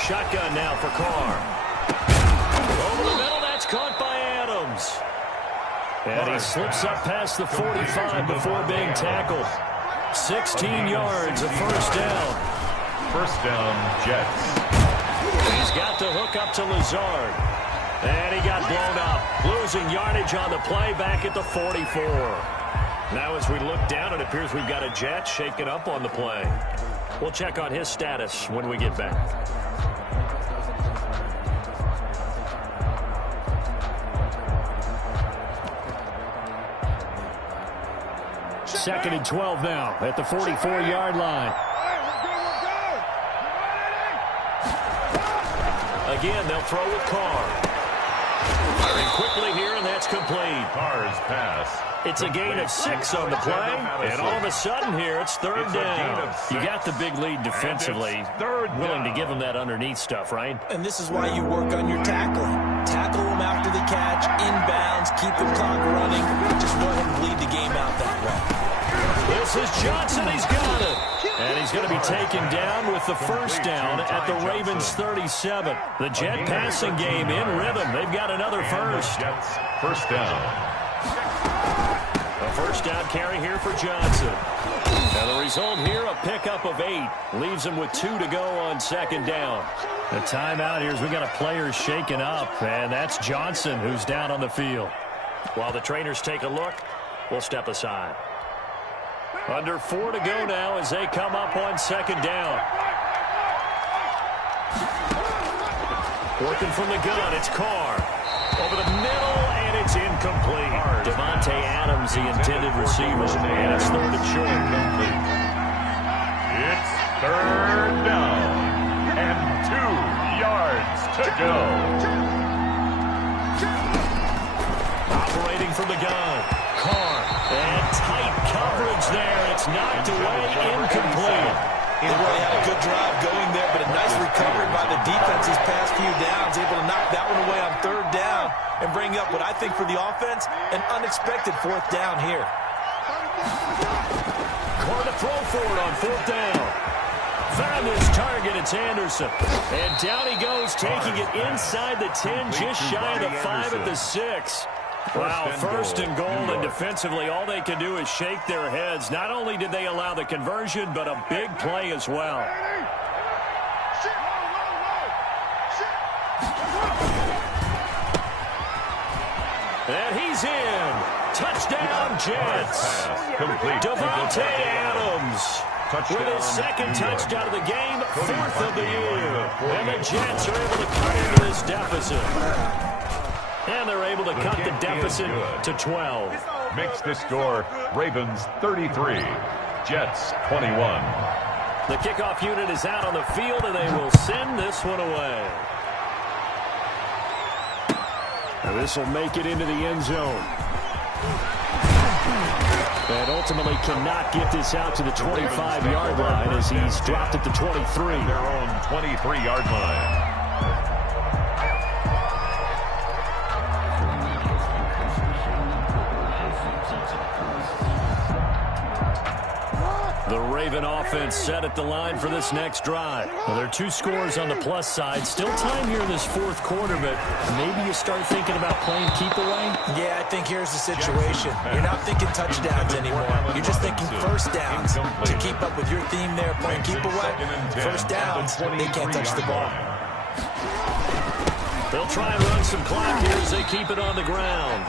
Shotgun now for Carr. Over the middle, that's caught by Adams. And he slips up past the 45 before being tackled. 16 yards, a first down. First down, Jets. He's got to hook up to Lazard. And he got blown up. Losing yardage on the play back at the 44. Now as we look down, it appears we've got a Jet shaken up on the play. We'll check on his status when we get back. Second and 12 now at the 44-yard line. Again, they'll throw with Carr. Firing quickly here, and that's complete. Carr's pass. It's a gain of 6 on the play, and all of a sudden here, it's third down. You got the big lead defensively. Willing to give them that underneath stuff, right? And this is why you work on your tackling. Tackle them after the catch, inbounds, keep the clock running. Just go ahead and bleed the game out that way. This is Johnson. He's got it. And he's going to be taken down with the first down at the Ravens 37. The Jet passing game in rhythm. They've got another first. Jets, first down. A first down carry here for Johnson. And the result here, a pickup of 8. Leaves him with 2 to go on second down. The timeout here is we got a player shaken up, and that's Johnson who's down on the field. While the trainers take a look, we'll step aside. Under 4 to go now as they come up on second down. Working from the gun, it's Carr. Over the middle, and it's incomplete. Devontae Adams, the intended receiver, and it's third and short. It's third down, and 2 yards to go. Operating from the gun, Carr, and tight coverage there. It's knocked away, incomplete. They really had a good drive going there, but a nice recovery by the defense these past few downs, able to knock that one away on third down and bring up what I think for the offense, an unexpected fourth down here. Carr to throw for it on fourth down. Found his target, it's Anderson. And down he goes, taking it inside the 10, just shy of the 5 at the 6. Wow, first and goal, and defensively all they can do is shake their heads. Not only did they allow the conversion, but a big play as well. And he's in. Touchdown, Jets. Devontae Adams with his second touchdown of the game, 4th of the year. And the Jets are able to cut into this deficit. And they're able to cut the deficit to 12. Makes the score Ravens 33, Jets 21. The kickoff unit is out on the field, and they will send this one away. And this will make it into the end zone. And ultimately cannot get this out to the 25-yard line as he's dropped at the 23. Their own 23-yard line. The Raven offense set at the line for this next drive. Well, there are 2 scores on the plus side. Still time here in this 4th quarter, but maybe you start thinking about playing keep away? Yeah, I think here's the situation. You're not thinking touchdowns anymore. You're just thinking first downs. To keep up with your theme there, playing keep away, first downs, they can't touch the ball. They'll try and run some clock here as they keep it on the ground.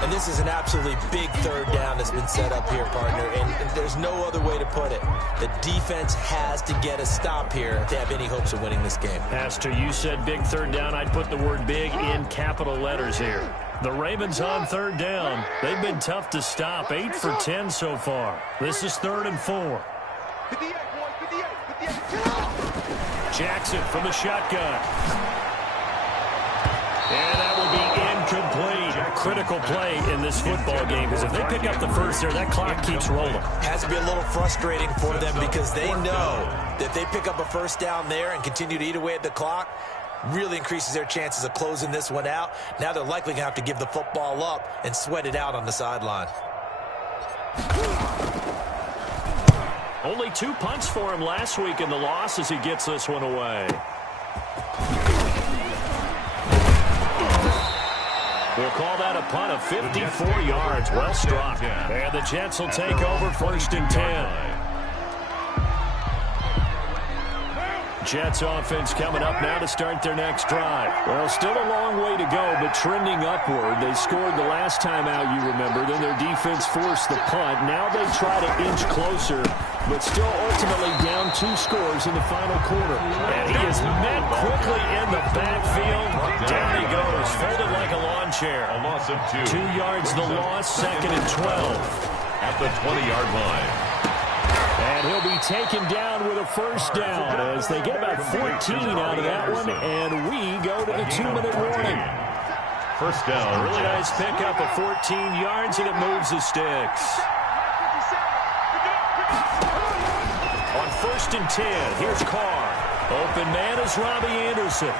And this is an absolutely big third down that's been set up here, partner, and there's no other way to put it. The defense has to get a stop here if they have any hopes of winning this game. As to you said big third down, I'd put the word big in capital letters here. The Ravens on third down. They've been tough to stop, 8 for 10 so far. This is 3rd and 4. Jackson from the shotgun. And that will be incomplete. Critical play in this football game, because if they pick up the first there, that clock keeps rolling. Has to be a little frustrating for them because they know that if they pick up a first down there and continue to eat away at the clock, really increases their chances of closing this one out. Now they're likely going to have to give the football up and sweat it out on the sideline. Only 2 punts for him last week in the loss as he gets this one away. We'll call that a punt of 54 yards. Well struck. And the Jets will take over 1st and 10. Jets offense coming up now to start their next drive. Well, still a long way to go, but trending upward. They scored the last time out, you remember. Then their defense forced the punt. Now they try to inch closer, but still ultimately down 2 scores in the final quarter. And he is met quickly in the backfield. Down he goes, folded like a lawn chair. A loss of 2. 2 yards the loss, 2nd and 12. At the 20-yard line. And he'll be taken down with a first down as they get about 14 out of that one, and we go to the 2-minute warning. First down. Really nice pickup of 14 yards, and it moves the sticks. On 1st and 10, here's Carr. Open man is Robbie Anderson.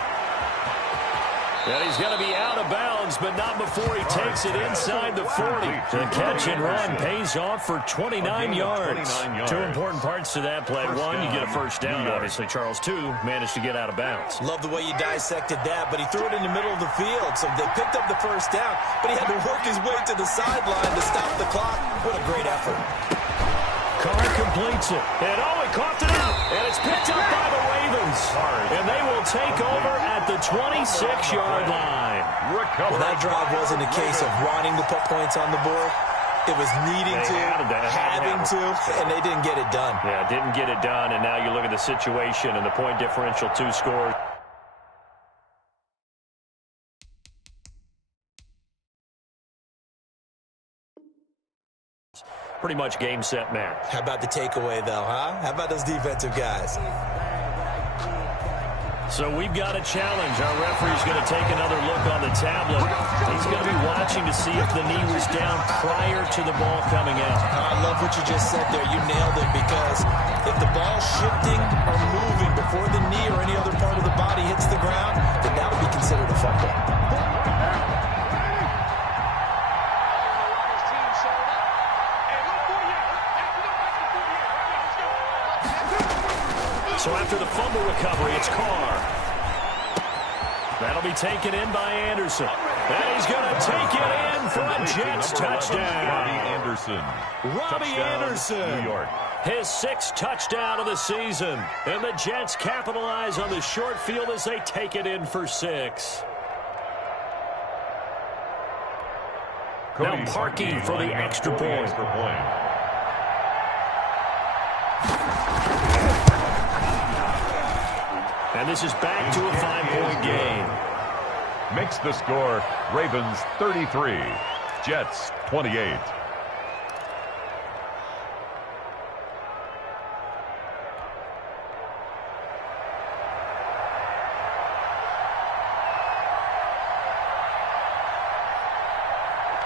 And he's going to be out of bounds, but not before he takes it inside the 40. The catch and run pays off for 29 yards. 2 important parts to that play. 1, you get a first down, obviously. Charles, 2, managed to get out of bounds. Love the way you dissected that, but he threw it in the middle of the field. So they picked up the first down, but he had to work his way to the sideline to stop the clock. What a great effort. Carr completes it. And he coughed it out. And it's picked up by the Ravens. And they will take over at the 26-yard line. Well, that drive wasn't a case of wanting to put points on the board. It was needing to, having to, and they didn't get it done. Yeah, didn't get it done, and now you look at the situation and the point differential, 2 scores. Pretty much game, set, match. How about the takeaway, though, huh? How about those defensive guys? So we've got a challenge. Our referee's going to take another look on the tablet. He's going to be watching to see if the knee was down prior to the ball coming out. I love what you just said there. You nailed it, because if the ball's shifting or moving before the knee or any other part of the body hits the ground, then that would be considered a fumble. So after the fumble recovery, it's Carr. That'll be taken in by Anderson. And he's going to take it in for a Jets touchdown. Robbie Anderson. New York. His 6th touchdown of the season. And the Jets capitalize on the short field as they take it in for 6. Now Parkey for the extra point. And this is back to a 5-point game. Makes the score Ravens 33, Jets 28.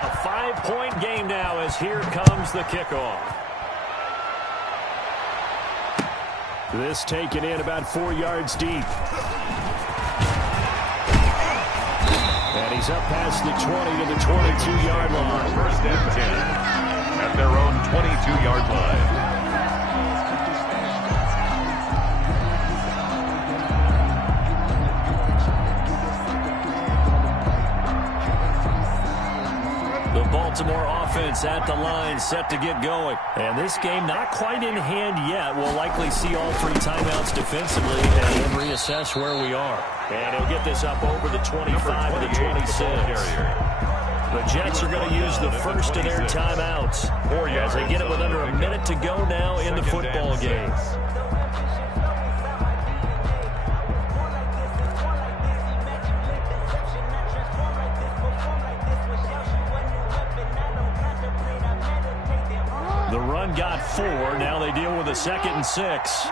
A 5-point game now as here comes the kickoff. This taken in about 4 yards deep. And he's up past the 20 to the 22-yard line. 1st and 10 at their own 22-yard line. Baltimore offense at the line, set to get going. And this game not quite in hand yet. We'll likely see all 3 timeouts defensively and then reassess where we are. And he'll get this up over the 25 to the 26. The Jets are going to use the first of their timeouts as they get it with under a minute to go now in the football game. The run got 4. Now they deal with a 2nd and 6.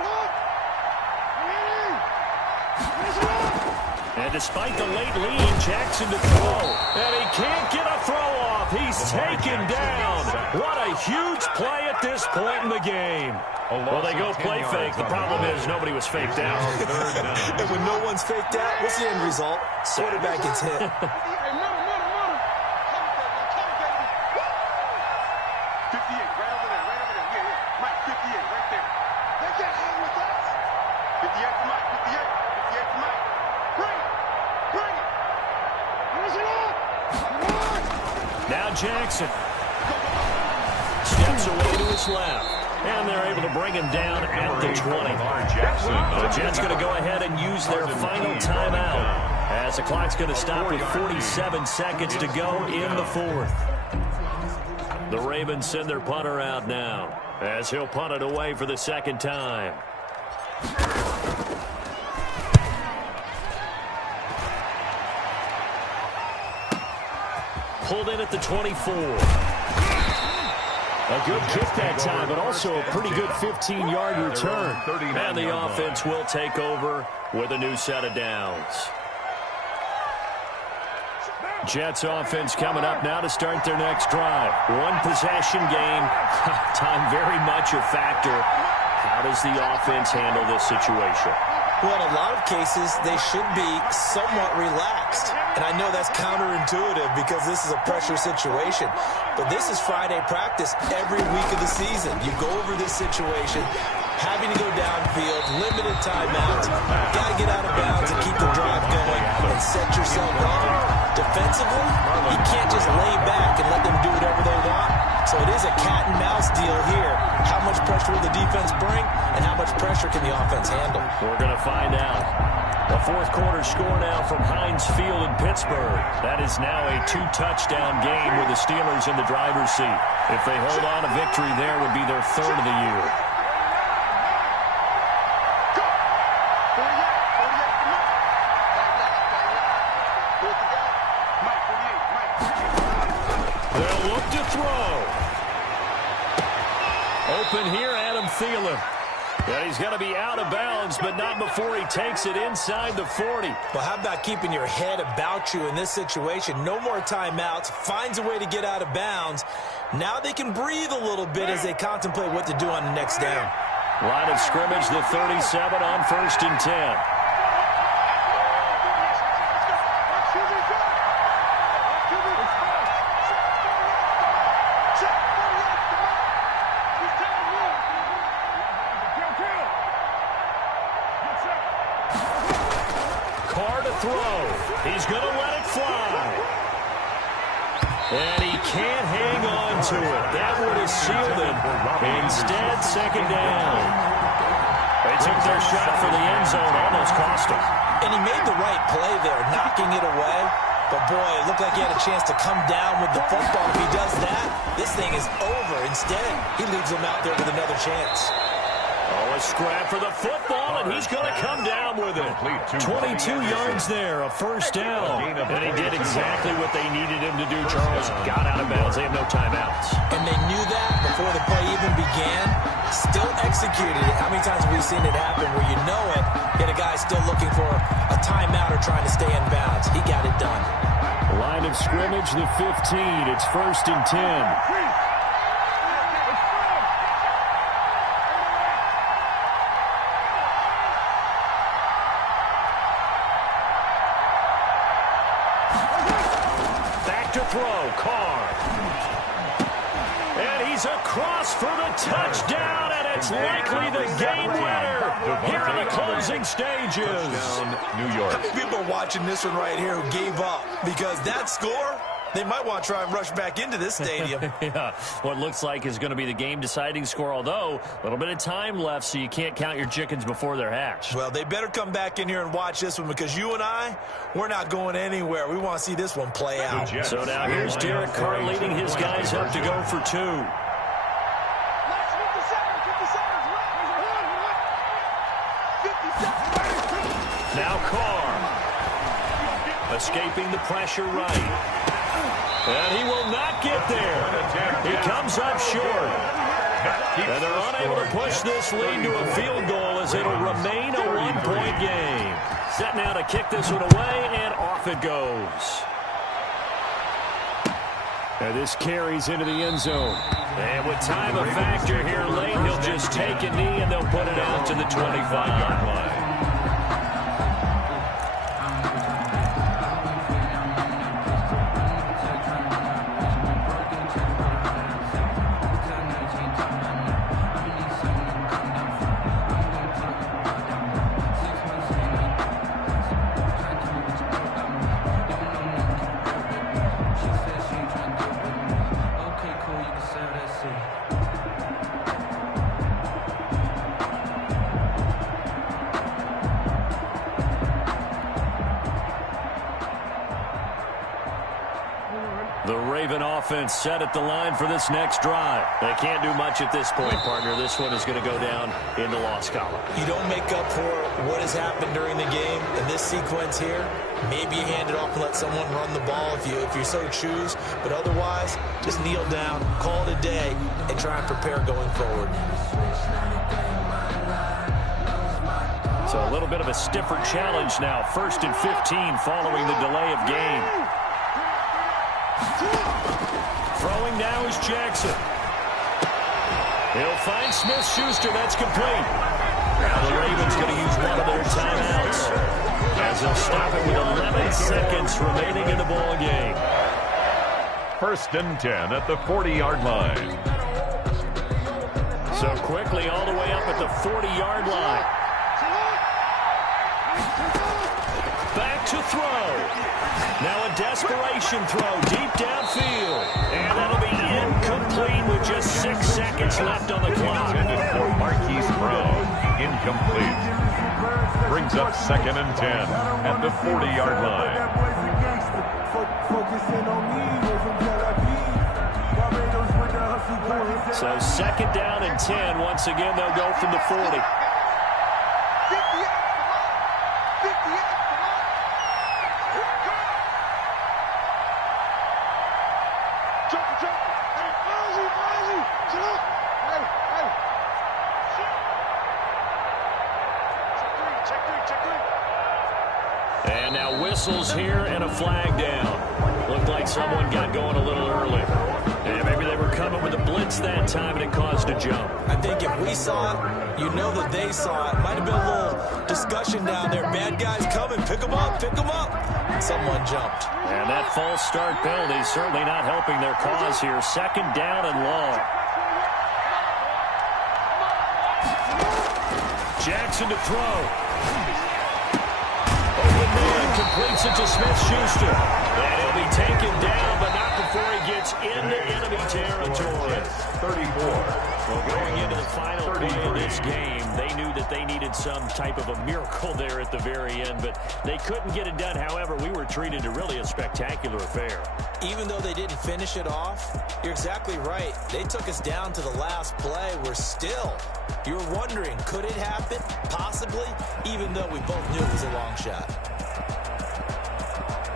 And despite the late lead, Jackson to throw. And he can't get a throw off. He's taken down. What a huge play at this point in the game. Well, they go play fake. The problem is nobody was faked out. And when no one's faked out, what's the end result? Quarterback gets hit. 58. Now Jackson steps away to his left. And they're able to bring him down at the 20. The Jets going to go ahead and use their final timeout as the clock's going to stop with 47 seconds to go in the fourth. The Ravens send their punter out now as he'll punt it away for the second time. Pulled in at the 24. A good kick that time, but also a pretty good 15-yard return. And the offense will take over with a new set of downs. Jets offense coming up now to start their next drive. One possession game. Time very much a factor. How does the offense handle this situation? Well, in a lot of cases, they should be somewhat relaxed. And I know that's counterintuitive because this is a pressure situation. But this is Friday practice every week of the season. You go over this situation, having to go downfield, limited timeouts. Got to get out of bounds and keep the drive going and set yourself up. Defensively, you can't just lay back and let them do whatever they want. So it is a cat-and-mouse deal here. How much pressure will the defense bring, and how much pressure can the offense handle? We're going to find out. The fourth quarter score now from Heinz Field in Pittsburgh. That is now a 2-touchdown game with the Steelers in the driver's seat. If they hold on, a victory there would be their third of the year. They'll look to throw. Open here, Adam Thielen. And he's going to be out of bounds, but not before he takes it inside the 40. Well, how about keeping your head about you in this situation? No more timeouts. Finds a way to get out of bounds. Now they can breathe a little bit as they contemplate what to do on the next down. Line of scrimmage, the 37 on 1st and 10. He's going to let it fly. And he can't hang on to it. That would have sealed it. Instead, second down. They took their shot for the end zone, almost cost him. And he made the right play there, knocking it away. But, boy, it looked like he had a chance to come down with the football. If he does that, this thing is over. Instead, he leaves him out there with another chance. Oh, a scrap for the football, and he's going to come down with it. 22 yards there, a first down. And he did exactly what they needed him to do, Charles. Got out of bounds. They have no timeouts. And they knew that before the play even began. Still executed it. How many times have we seen it happen where you know it, yet a guy still looking for a timeout or trying to stay in bounds? He got it done. Line of scrimmage, the 15. It's 1st and 10. To throw, Carr. And he's across for the touchdown, and it's likely the game winner here in the closing stages. New York. How many people are watching this one right here who gave up? Because that score, they might want to try and rush back into this stadium. Yeah, what looks like is going to be the game-deciding score, although a little bit of time left, so you can't count your chickens before they're hatched. Well, they better come back in here and watch this one because you and I, we're not going anywhere. We want to see this one play out. So now here's Derek Carr leading his guys up to go for 2. Now Carr. Escaping the pressure right. And he will not get there. He comes up short. And they're unable to push this lead to a field goal as it'll remain a 1-point game. set now to kick this one away, and off it goes. And this carries into the end zone. And with time a factor here late, he'll just take a knee, and they'll put it out to the 25-yard line. The Raven offense set at the line for this next drive. They can't do much at this point, partner. This one is going to go down in the loss column. You don't make up for what has happened during the game in this sequence here. Maybe you hand it off and let someone run the ball if you so choose. But otherwise, just kneel down, call it a day, and try and prepare going forward. So a little bit of a stiffer challenge now. 1st and 15 following the delay of game. Throwing now is Jackson. He'll find Smith-Schuster. That's complete. Now the Ravens going to use one of their timeouts as they'll stop it with 11 seconds remaining in the ball game. 1st and 10 at the 40-yard line. So quickly all the way up at the 40-yard line. Back to throw. Now a desperation throw deep downfield. And that'll be incomplete with just 6 seconds left on the clock. For Marquise Brown, incomplete. Brings up 2nd and 10 at the 40-yard line. So 2nd down and 10. Once again, they'll go from the 40. And now whistles here and a flag down. Looked like someone got going a little early. And maybe they were coming with a blitz that time and it caused a jump. I think if we saw it, you know that they saw it. Might have been a little discussion down there. Bad guys coming. Pick them up. Pick them up. And someone jumped. And that false start penalty certainly not helping their cause here. 2nd down and long. Jackson to throw. Open man completes it to Smith-Schuster. And he'll be taken down, but not before he gets into enemy territory. 34. Well, going into the final play of this game, they knew that they needed some type of a miracle there at the very end, but they couldn't get it done. However, we were treated to really a spectacular affair. Even though they didn't finish it off, you're exactly right. They took us down to the last play. We're still, you're wondering, could it happen? Possibly, even though we both knew it was a long shot.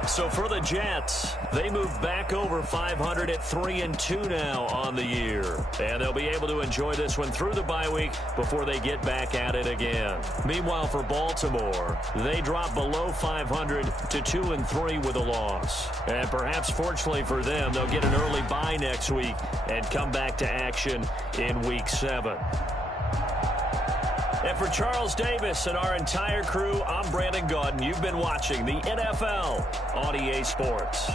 So for the Jets, they move back over 500 at 3-2 now on the year. And they'll be able to enjoy this one through the bye week before they get back at it again. Meanwhile, for Baltimore, they drop below 500 to 2-3 with a loss. And perhaps fortunately for them, they'll get an early bye next week and come back to action in Week 7. And for Charles Davis and our entire crew, I'm Brandon Gaudin. You've been watching the NFL on EA Sports.